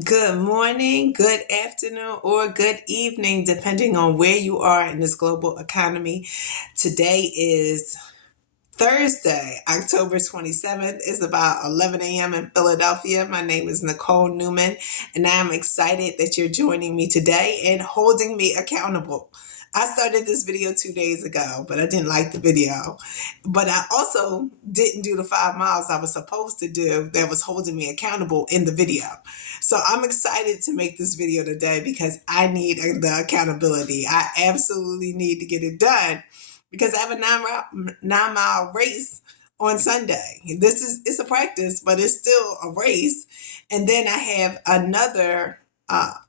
Good morning, good afternoon, or good evening, depending on where you are in this global economy. Today is Thursday, October 27th. It's about 11 a.m. in Philadelphia. My name is Nicole Newman, and I'm excited that you're joining me today and holding me accountable. I started this video 2 days ago, but I didn't like the video. But I also didn't do the 5 miles I was supposed to do that was holding me accountable in the video. So I'm excited to make this video today because I need the accountability. I absolutely need to get it done because I have a 9 mile race on Sunday. It's a practice, but it's still a race. And then I have another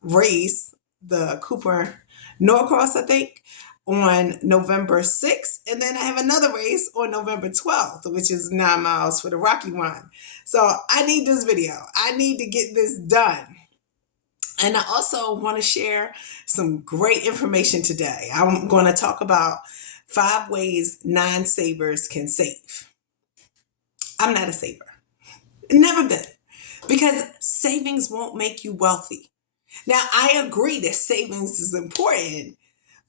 race, the Cooper Norcross, I think, on November 6th. And then I have another race on November 12th, which is 9 miles for the Rocky Run. So I need this video. I need to get this done. And I also want to share some great information today. I'm going to talk about 5 ways non-savers can save. I'm not a saver. Never been. Because savings won't make you wealthy. Now, I agree that savings is important,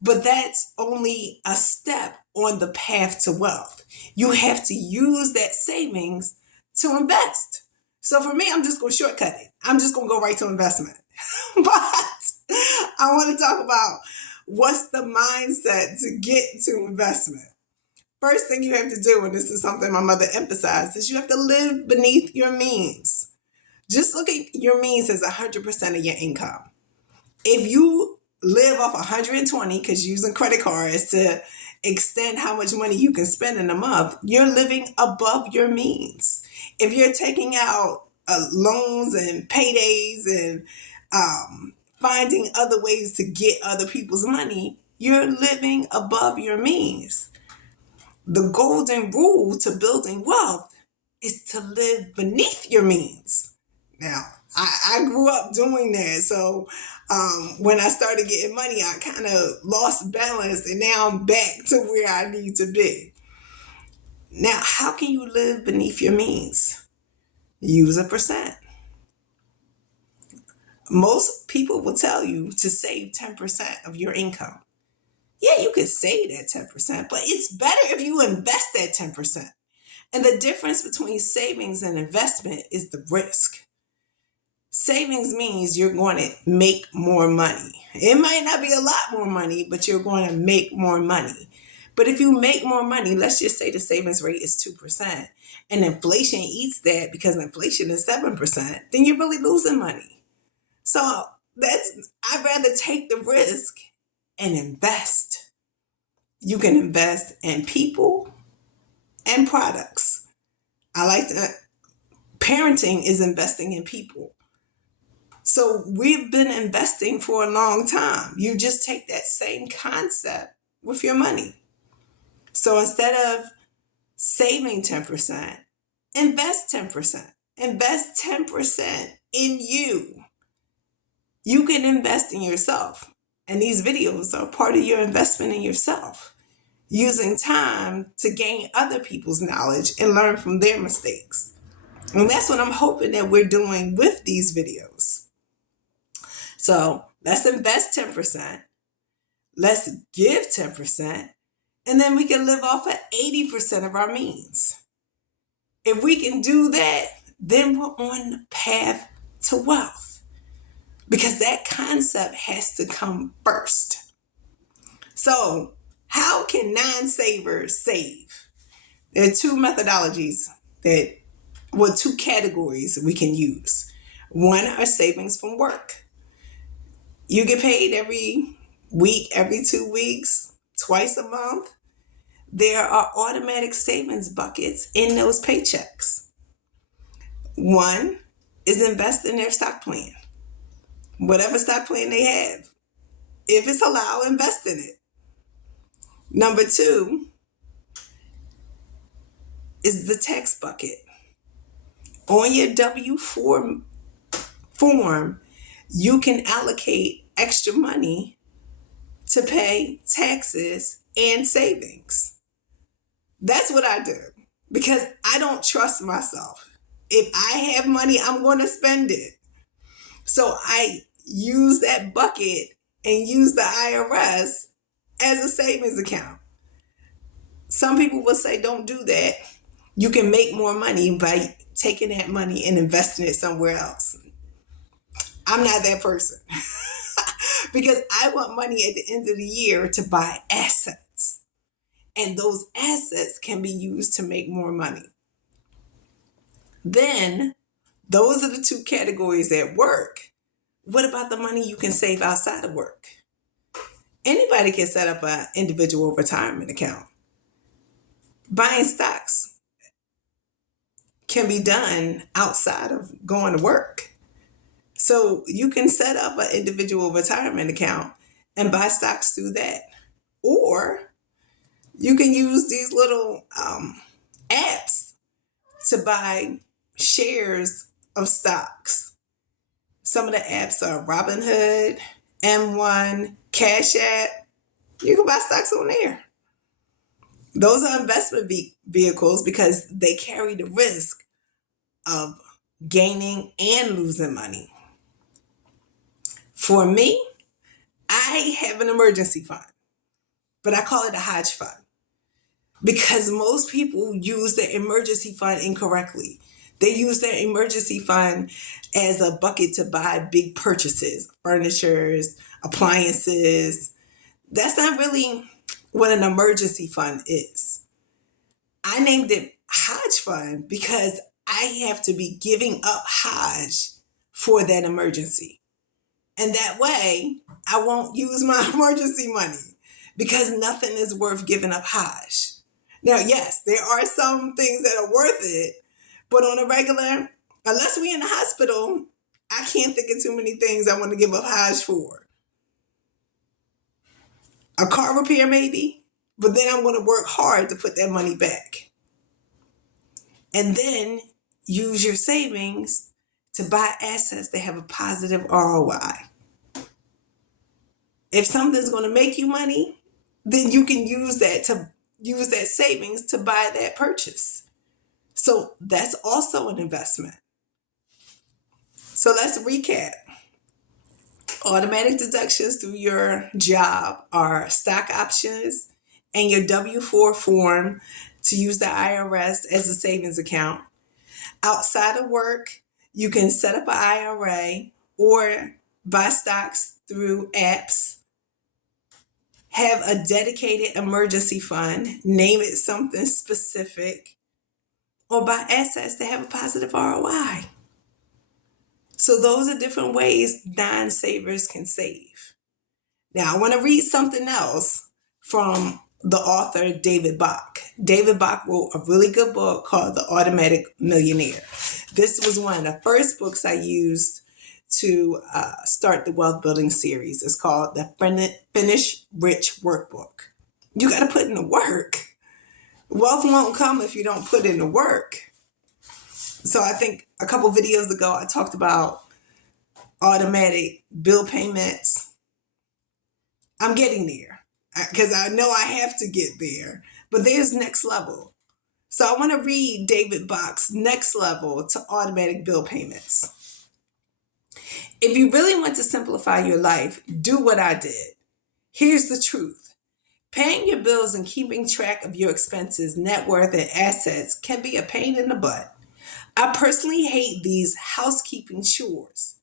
but that's only a step on the path to wealth. You have to use that savings to invest. So for me, I'm just going to shortcut it. I'm just going to go right to investment. But I want to talk about what's the mindset to get to investment. First thing you have to do, and this is something my mother emphasized, is you have to live beneath your means. Just look at your means as 100% of your income. If you live off 120 because you're using credit cards to extend how much money you can spend in a month, you're living above your means. If you're taking out loans and paydays and finding other ways to get other people's money, you're living above your means. The golden rule to building wealth is to live beneath your means. Now, I grew up doing that. So when I started getting money, I kind of lost balance and now I'm back to where I need to be. Now, how can you live beneath your means? Use a percent. Most people will tell you to save 10% of your income. Yeah, you can save that 10%, but it's better if you invest that 10%. And the difference between savings and investment is the risk. Savings means you're going to make more money. It might not be a lot more money, but you're going to make more money. But if you make more money, let's just say the savings rate is 2%, and inflation eats that because inflation is 7%, then you're really losing money. So I'd rather take the risk and invest. You can invest in people and products. Parenting is investing in people. So we've been investing for a long time. You just take that same concept with your money. So instead of saving 10%, invest 10%. Invest 10% in you. You can invest in yourself. And these videos are part of your investment in yourself. Using time to gain other people's knowledge and learn from their mistakes. And that's what I'm hoping that we're doing with these videos. So let's invest 10%. Let's give 10%. And then we can live off of 80% of our means. If we can do that, then we're on the path to wealth. Because that concept has to come first. So how can non-savers save? There are two methodologies two categories we can use. One are savings from work. You get paid every week, every 2 weeks, twice a month. There are automatic savings buckets in those paychecks. One is invest in their stock plan. Whatever stock plan they have. If it's allowed, invest in it. Number two is the tax bucket. On your W-4 form, you can allocate extra money to pay taxes and savings. That's what I do because I don't trust myself. If I have money, I'm going to spend it. So I use that bucket and use the IRS as a savings account. Some people will say, don't do that. You can make more money by taking that money and investing it somewhere else. I'm not that person because I want money at the end of the year to buy assets. And those assets can be used to make more money. Then, those are the two categories at work. What about the money you can save outside of work? Anybody can set up an individual retirement account. Buying stocks can be done outside of going to work. So you can set up an individual retirement account and buy stocks through that. Or you can use these little apps to buy shares of stocks. Some of the apps are Robinhood, M1, Cash App. You can buy stocks on there. Those are investment vehicles because they carry the risk of gaining and losing money. For me, I have an emergency fund, but I call it a hodge fund because most people use the emergency fund incorrectly. They use their emergency fund as a bucket to buy big purchases, furnitures, appliances. That's not really what an emergency fund is. I named it Hodge Fund because I have to be giving up Hodge for that emergency. And that way, I won't use my emergency money because nothing is worth giving up Hodge. Now, yes, there are some things that are worth it, but on a regular, unless we're in the hospital, I can't think of too many things I want to give up Hodge for. A car repair, maybe, but then I'm going to work hard to put that money back. And then use your savings to buy assets that have a positive ROI. If something's going to make you money, then you can use that savings to buy that purchase. So that's also an investment. So let's recap. Automatic deductions through your job are stock options and your W-4 form to use the IRS as a savings account. Outside of work, you can set up an IRA or buy stocks through apps. Have a dedicated emergency fund, name it something specific, or buy assets that have a positive ROI. So those are different ways non-savers can save. Now, I want to read something else from the author David Bach. David Bach wrote a really good book called The Automatic Millionaire. This was one of the first books I used to start the wealth building series. It's called the Finish Rich Workbook. You got to put in the work. Wealth won't come if you don't put in the work. So I think a couple videos ago, I talked about automatic bill payments. I'm getting there because I know I have to get there, but there's next level. So I want to read David Bach's Next Level to Automatic Bill Payments. If you really want to simplify your life, do what I did. Here's the truth. Paying your bills and keeping track of your expenses, net worth, and assets can be a pain in the butt. I personally hate these housekeeping chores.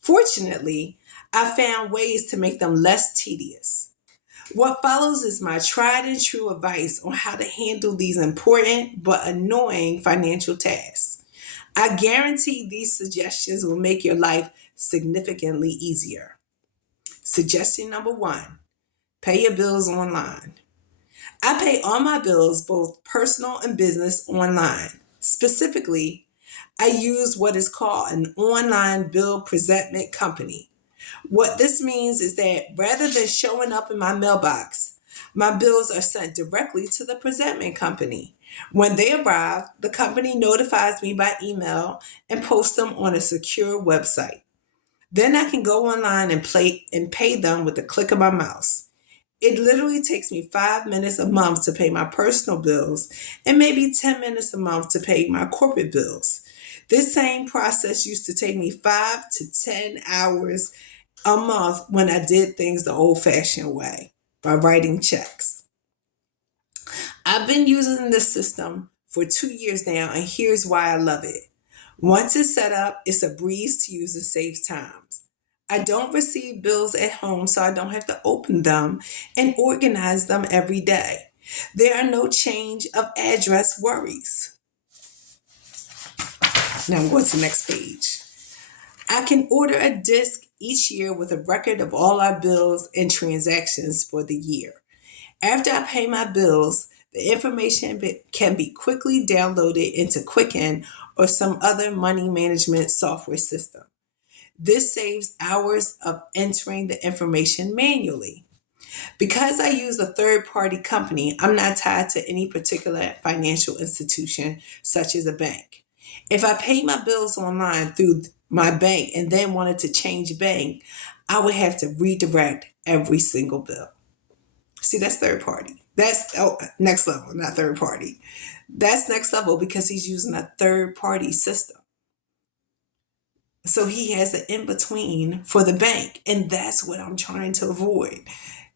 Fortunately, I found ways to make them less tedious. What follows is my tried and true advice on how to handle these important but annoying financial tasks. I guarantee these suggestions will make your life significantly easier. Suggestion number 1, pay your bills online. I pay all my bills, both personal and business, online. Specifically, I use what is called an online bill presentment company. What this means is that rather than showing up in my mailbox, my bills are sent directly to the presentment company. When they arrive, the company notifies me by email and posts them on a secure website. Then I can go online and pay them with a click of my mouse. It literally takes me 5 minutes a month to pay my personal bills and maybe 10 minutes a month to pay my corporate bills. This same process used to take me 5 to 10 hours a month when I did things the old fashioned way by writing checks. I've been using this system for 2 years now, and here's why I love it. Once it's set up, it's a breeze to use and saves times. I don't receive bills at home, so I don't have to open them and organize them every day. There are no change of address worries. Now I'm going to the next page. I can order a disc each year with a record of all our bills and transactions for the year. After I pay my bills, the information can be quickly downloaded into Quicken or some other money management software system. This saves hours of entering the information manually. Because I use a third party company, I'm not tied to any particular financial institution, such as a bank. If I pay my bills online through my bank and then wanted to change bank, I would have to redirect every single bill. See, that's third party. That's next level, not third party. That's next level because he's using a third party system. So he has an in between for the bank. And that's what I'm trying to avoid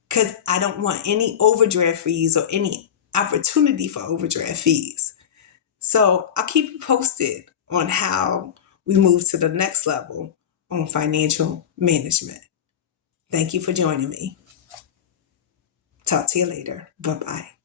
because I don't want any overdraft fees or any opportunity for overdraft fees. So I'll keep you posted on how we move to the next level on financial management. Thank you for joining me. Talk to you later. Bye-bye.